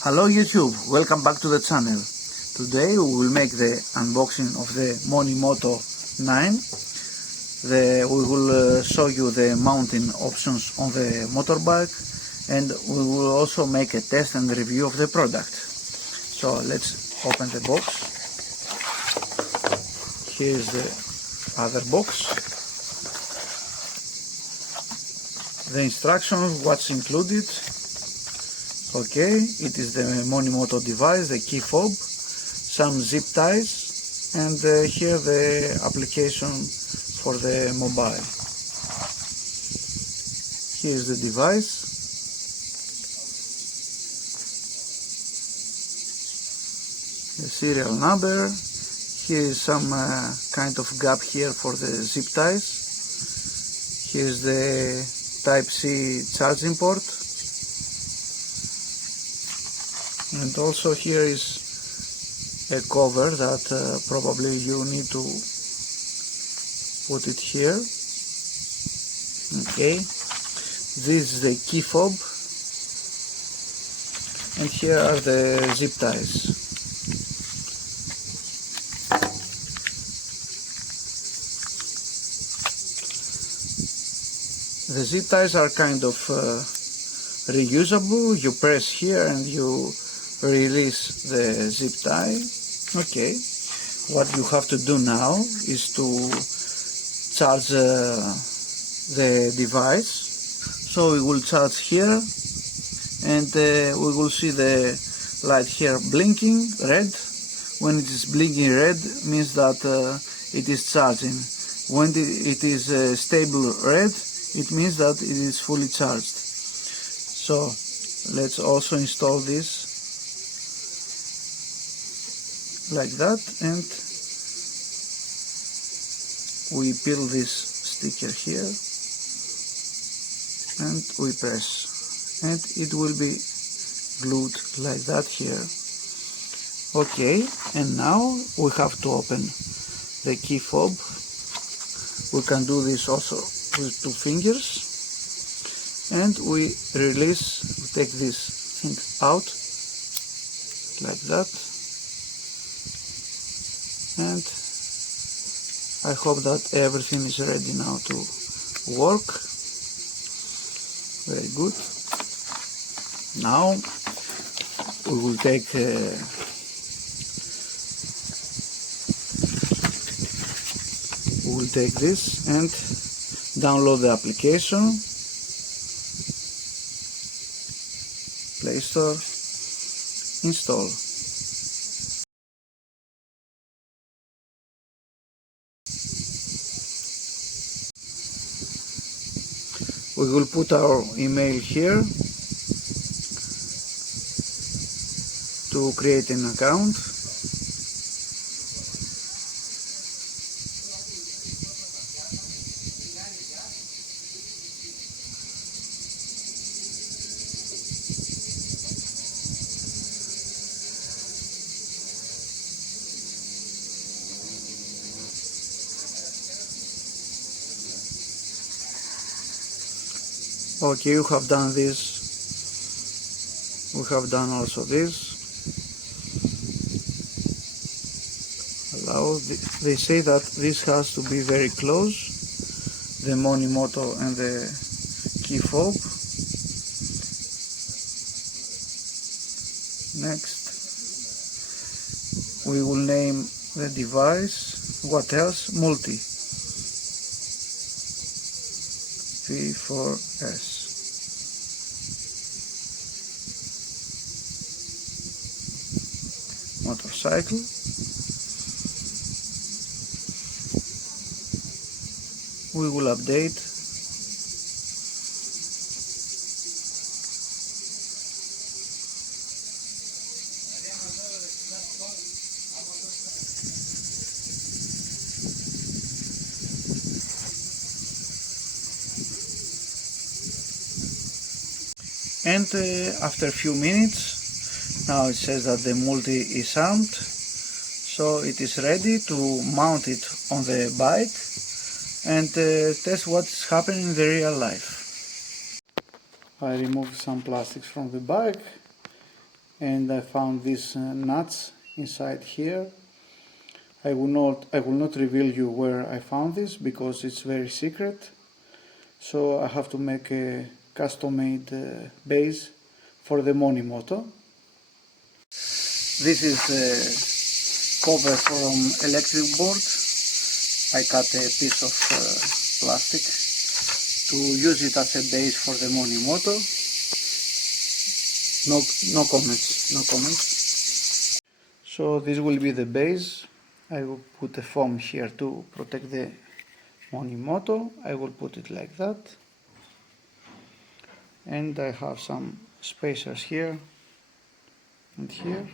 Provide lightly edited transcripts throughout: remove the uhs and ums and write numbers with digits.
Hello YouTube, welcome back to the channel. Today we will make the unboxing of the Monimoto 9. We will show you the mounting options on the motorbike, and we will also make a test and review of the product. So let's open the box. Here is the other box. The instructions, what's included. Okay, it is the Monimoto device, the key fob, some zip ties, and here the application for the mobile. Here is the device. The serial number. Here is some kind of gap here for the zip ties. Here is the Type-C charging port. And also here is a cover that probably you need to put it here. Okay, this is the key fob, and here are the zip ties. The zip ties are kind of reusable. You press here and you release the zip tie. Okay, what you have to do now is to charge the device. So we will charge here, and we will see the light here blinking red. When it is blinking red, means that it is charging. When it is stable red, it means that it is fully charged. So let's also install this like that, and we peel this sticker here and we press, and it will be glued like that here. Okay, and now we have to open the key fob. We can do this also with 2 fingers, and we release, we take this thing out like that. And I hope that everything is ready now to work. Very good. Now we will take this and download the application. Play Store, install. We will put our email here to create an account. Okay, you have done this. We have done also this. Allow. They say that this has to be very close, the Monimoto and the key fob. Next, we will name the device. What else? Multi V4S. Motorcycle. We will update. And after a few minutes, now it says that the multi is armed, so it is ready to mount it on the bike and test what's happening in the real life. I removed some plastics from the bike and I found these nuts inside here. I will not reveal you where I found this because it's very secret. So I have to make a custom-made base for the Monimoto. This is the cover from electric board. I cut a piece of plastic to use it as a base for the Monimoto. No comments. So this will be the base. I will put a foam here to protect the Monimoto. I will put it like that. And I have some spacers here and here.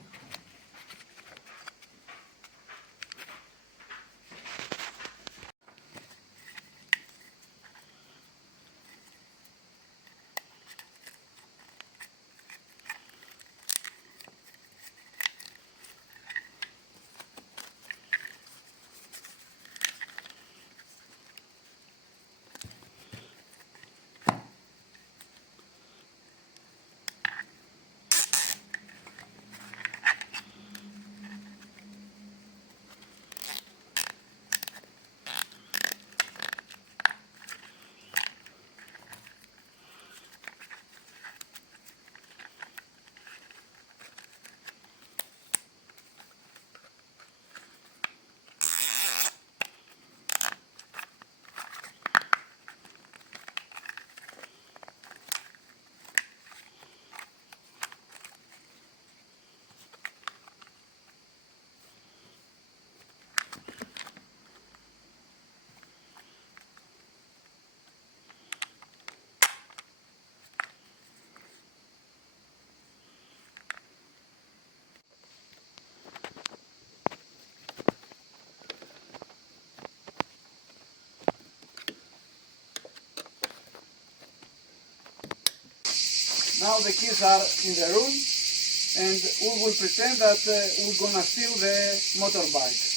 Now the keys are in the room and we will pretend that we're gonna steal the motorbike.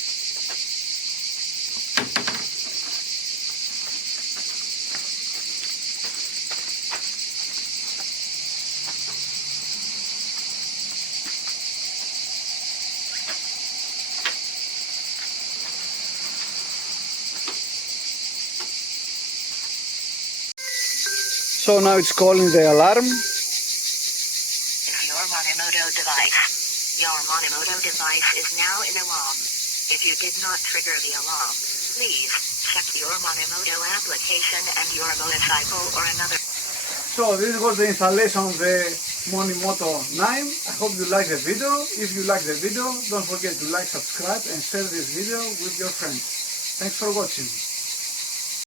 So now it's calling the alarm. Your Monimoto device is now in alarm. If you did not trigger the alarm, please check your Monimoto application and your motorcycle or another. So this was the installation of the Monimoto 9. I hope you like the video. If you like the video, don't forget to like, subscribe and share this video with your friends. Thanks for watching.